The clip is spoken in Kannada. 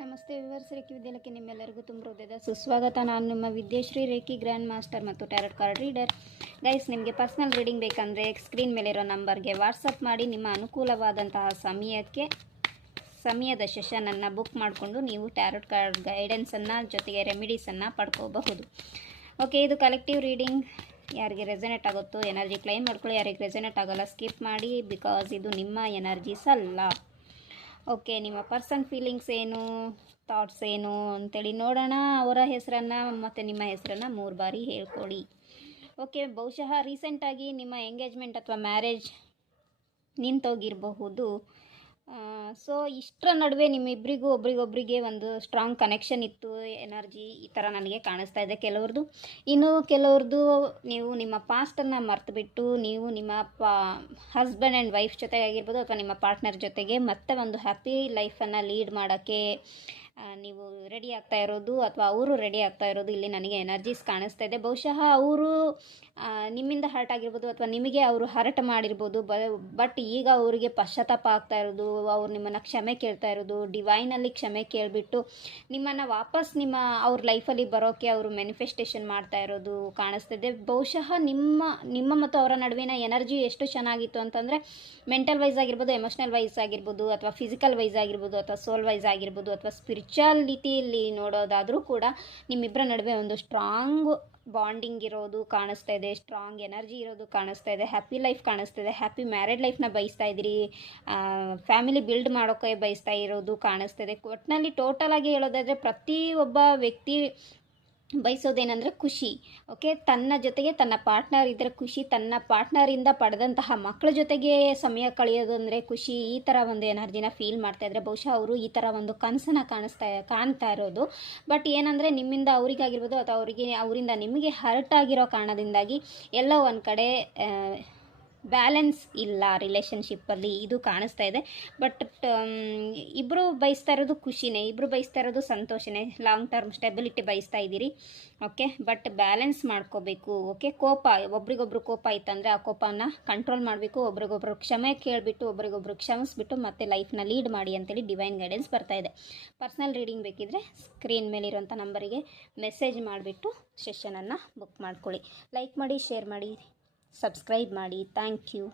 ನಮಸ್ತೆ ವಿವರ್ಸ್, ರೇಖಿ ವಿದ್ಯಾಲಯಕ್ಕೆ ನಿಮ್ಮೆಲ್ಲರಿಗೂ ತುಂಬ ಹೃದಯದ ಸುಸ್ವಾಗತ. ನಾನು ನಿಮ್ಮ ವಿದ್ಯಾಶ್ರೀ ರೇಖಿ ಗ್ರ್ಯಾಂಡ್ ಮಾಸ್ಟರ್ ಮತ್ತು ಟ್ಯಾರೋಟ್ ಕಾರ್ಡ್ ರೀಡರ್. ಗೈಸ್, ನಿಮಗೆ ಪರ್ಸ್ನಲ್ ರೀಡಿಂಗ್ ಬೇಕಂದರೆ ಸ್ಕ್ರೀನ್ ಮೇಲಿರೋ ನಂಬರ್ಗೆ ವಾಟ್ಸಪ್ ಮಾಡಿ ನಿಮ್ಮ ಅನುಕೂಲವಾದಂತಹ ಸಮಯದ ಸೆಷನನ್ನು ಬುಕ್ ಮಾಡಿಕೊಂಡು ನೀವು ಟ್ಯಾರೋಟ್ ಕಾರ್ಡ್ ಗೈಡೆನ್ಸನ್ನು ಜೊತೆಗೆ ರೆಮಿಡೀಸನ್ನು ಪಡ್ಕೋಬಹುದು. ಓಕೆ, ಇದು ಕಲೆಕ್ಟಿವ್ ರೀಡಿಂಗ್. ಯಾರಿಗೆ ರೆಸನೇಟ್ ಆಗುತ್ತೋ ಎನರ್ಜಿ ಕ್ಲೈಮ್ ಮಾಡ್ಕೊಳ್ಳಿ, ಯಾರಿಗೆ ರೆಸನೇಟ್ ಆಗೋಲ್ಲ ಸ್ಕಿಪ್ ಮಾಡಿ, ಬಿಕಾಸ್ ಇದು ನಿಮ್ಮ ಎನರ್ಜೀಸ್ ಅಲ್ಲ. ಓಕೆ, ನಿಮ್ಮ ಪರ್ಸನ್ ಫೀಲಿಂಗ್ಸ್ ಏನು, ಥಾಟ್ಸ್ ಏನು ಅಂತೇಳಿ ನೋಡೋಣ. ಅವರ ಹೆಸರನ್ನು ಮತ್ತು ನಿಮ್ಮ ಹೆಸರನ್ನು 3 ಬಾರಿ ಹೇಳ್ಕೊಳ್ಳಿ. ಓಕೆ, ಬಹುಶಃ ರೀಸೆಂಟಾಗಿ ನಿಮ್ಮ ಎಂಗೇಜ್ಮೆಂಟ್ ಅಥವಾ ಮ್ಯಾರೇಜ್ ನಿಂತೋಗಿರಬಹುದು. ಸೊ ಇಷ್ಟರ ನಡುವೆ ನಿಮ್ಮಿಬ್ಬರಿಗೂ ಒಬ್ರಿಗೊಬ್ರಿಗೆ ಒಂದು ಸ್ಟ್ರಾಂಗ್ ಕನೆಕ್ಷನ್ ಇತ್ತು, ಎನರ್ಜಿ ಈ ಥರ ನನಗೆ ಕಾಣಿಸ್ತಾ ಇದೆ ಕೆಲವ್ರದ್ದು. ಇನ್ನು ಕೆಲವ್ರದ್ದು ನೀವು ನಿಮ್ಮ ಪಾಸ್ಟನ್ನು ಮರೆತುಬಿಟ್ಟು ನೀವು ನಿಮ್ಮ ಹಸ್ಬೆಂಡ್ ಆ್ಯಂಡ್ ವೈಫ್ ಜೊತೆಗೆ ಆಗಿರ್ಬೋದು ಅಥವಾ ನಿಮ್ಮ ಪಾರ್ಟ್ನರ್ ಜೊತೆಗೆ ಮತ್ತೆ ಒಂದು ಹ್ಯಾಪಿ ಲೈಫನ್ನು ಲೀಡ್ ಮಾಡೋಕ್ಕೆ ನೀವು ರೆಡಿ ಆಗ್ತಾ ಇರೋದು ಅಥವಾ ಅವರು ರೆಡಿ ಆಗ್ತಾ ಇರೋದು ಇಲ್ಲಿ ನನಗೆ ಎನರ್ಜೀಸ್ ಕಾಣಿಸ್ತಾ ಇದೆ. ಬಹುಶಃ ಅವರು ನಿಮ್ಮಿಂದ ಹರ್ಟ್ ಆಗಿರ್ಬೋದು ಅಥವಾ ನಿಮಗೆ ಅವರು ಹರ್ಟ್ ಮಾಡಿರ್ಬೋದು. ಬಟ್ ಈಗ ಅವರಿಗೆ ಪಶ್ಚಾತ್ತಾಪ ಆಗ್ತಾ ಇರೋದು, ಅವ್ರು ನಿಮ್ಮನ್ನು ಕ್ಷಮೆ ಕೇಳ್ತಾ ಇರೋದು, ಡಿವೈನಲ್ಲಿ ಕ್ಷಮೆ ಕೇಳಿಬಿಟ್ಟು ನಿಮ್ಮನ್ನು ವಾಪಸ್ ಅವ್ರ ಲೈಫಲ್ಲಿ ಬರೋಕ್ಕೆ ಅವರು ಮ್ಯಾನಿಫೆಸ್ಟೇಷನ್ ಮಾಡ್ತಾ ಇರೋದು ಕಾಣಿಸ್ತಿದೆ. ಬಹುಶಃ ನಿಮ್ಮ ಮತ್ತು ಅವರ ನಡುವಿನ ಎನರ್ಜಿ ಎಷ್ಟು ಚೆನ್ನಾಗಿತ್ತು ಅಂತಂದರೆ ಮೆಂಟಲ್ ವೈಸ್ ಆಗಿರ್ಬೋದು, ಎಮೋಷ್ನಲ್ ವೈಸ್ ಆಗಿರ್ಬೋದು, ಅಥವಾ ಫಿಸಿಕಲ್ ವೈಸ್ ಆಗಿರ್ಬೋದು, ಅಥವಾ ಸೋಲ್ ವೈಸ್ ಆಗಿರ್ಬೋದು, ಅಥವಾ ಸ್ಪಿರಿಚುಯಾಲಿಟಿಯಲ್ಲಿ ನೋಡೋದಾದರೂ ಕೂಡ ನಿಮ್ಮಿಬ್ಬರ ನಡುವೆ ಒಂದು ಸ್ಟ್ರಾಂಗ್ ಬಾಂಡಿಂಗ್ ಇರೋದು ಕಾಣಿಸ್ತಾ ಇದೆ, ಸ್ಟ್ರಾಂಗ್ ಎನರ್ಜಿ ಇರೋದು ಕಾಣಿಸ್ತಾ ಇದೆ, ಹ್ಯಾಪಿ ಲೈಫ್ ಕಾಣಿಸ್ತಾ ಇದೆ, ಹ್ಯಾಪಿ ಮ್ಯಾರಿಡ್ ಲೈಫ್ನ ಬಯಸ್ತಾ ಇದ್ದೀರಿ, ಫ್ಯಾಮಿಲಿ ಬಿಲ್ಡ್ ಮಾಡೋಕ್ಕೆ ಬಯಸ್ತಾ ಇರೋದು ಕಾಣಿಸ್ತಾ ಇದೆ. ಒಟ್ಟಿನಲ್ಲಿ ಟೋಟಲಾಗಿ ಹೇಳೋದಾದರೆ ಪ್ರತಿಯೊಬ್ಬ ವ್ಯಕ್ತಿ ಬಯಸೋದೇನೆಂದರೆ ಖುಷಿ. ಓಕೆ, ತನ್ನ ಜೊತೆಗೆ ತನ್ನ ಪಾರ್ಟ್ನರ್ ಇದ್ದರೆ ಖುಷಿ, ತನ್ನ ಪಾರ್ಟ್ನರಿಂದ ಪಡೆದಂತಹ ಮಕ್ಕಳ ಜೊತೆಗೆ ಸಮಯ ಕಳೆಯೋದು ಅಂದರೆ ಖುಷಿ. ಈ ಥರ ಒಂದು ಎನರ್ಜಿನ ಫೀಲ್ ಮಾಡ್ತಾ ಇದ್ದರೆ ಬಹುಶಃ ಅವರು ಈ ಥರ ಒಂದು ಕನಸನ್ನು ಕಾಣ್ತಾ ಇರೋದು. ಬಟ್ ಏನಂದರೆ ನಿಮ್ಮಿಂದ ಅವರಿಗಾಗಿರ್ಬೋದು ಅಥವಾ ಅವರಿಂದ ನಿಮಗೆ ಹರ್ಟ್ ಆಗಿರೋ ಕಾರಣದಿಂದಾಗಿ ಎಲ್ಲೋ ಒಂದು ಕಡೆ ಬ್ಯಾಲೆನ್ಸ್ ಇಲ್ಲ ರಿಲೇಷನ್ಶಿಪ್ಪಲ್ಲಿ, ಇದು ಕಾಣಿಸ್ತಾ ಇದೆ. ಬಟ್ ಇಬ್ಬರು ಬಯಸ್ತಾ ಇರೋದು ಖುಷಿನೇ, ಇಬ್ಬರು ಬಯಸ್ತಾ ಇರೋದು ಸಂತೋಷನೇ, ಲಾಂಗ್ ಟರ್ಮ್ ಸ್ಟೆಬಿಲಿಟಿ ಬಯಸ್ತಾ ಇದ್ದೀರಿ. ಓಕೆ, ಬಟ್ ಬ್ಯಾಲೆನ್ಸ್ ಮಾಡ್ಕೋಬೇಕು. ಓಕೆ, ಕೋಪ, ಒಬ್ರಿಗೊಬ್ರು ಕೋಪ ಇತ್ತಂದರೆ ಆ ಕೋಪನ ಕಂಟ್ರೋಲ್ ಮಾಡಬೇಕು. ಒಬ್ರಿಗೊಬ್ರು ಕ್ಷಮೆ ಕೇಳಿಬಿಟ್ಟು ಒಬ್ರಿಗೊಬ್ರು ಕ್ಷಮಿಸ್ಬಿಟ್ಟು ಮತ್ತೆ ಲೈಫ್ನ ಲೀಡ್ ಮಾಡಿ ಅಂತೇಳಿ ಡಿವೈನ್ ಗೈಡೆನ್ಸ್ ಬರ್ತಾ ಇದೆ. ಪರ್ಸ್ನಲ್ ರೀಡಿಂಗ್ ಬೇಕಿದ್ರೆ ಸ್ಕ್ರೀನ್ ಮೇಲಿರುವಂಥ ನಂಬರಿಗೆ ಮೆಸೇಜ್ ಮಾಡಿಬಿಟ್ಟು ಸೆಷನನ್ನು ಬುಕ್ ಮಾಡ್ಕೊಳ್ಳಿ. ಲೈಕ್ ಮಾಡಿ, ಶೇರ್ ಮಾಡಿ, ಸಬ್ಸ್ಕ್ರೈಬ್ ಮಾಡಿ. Thank you.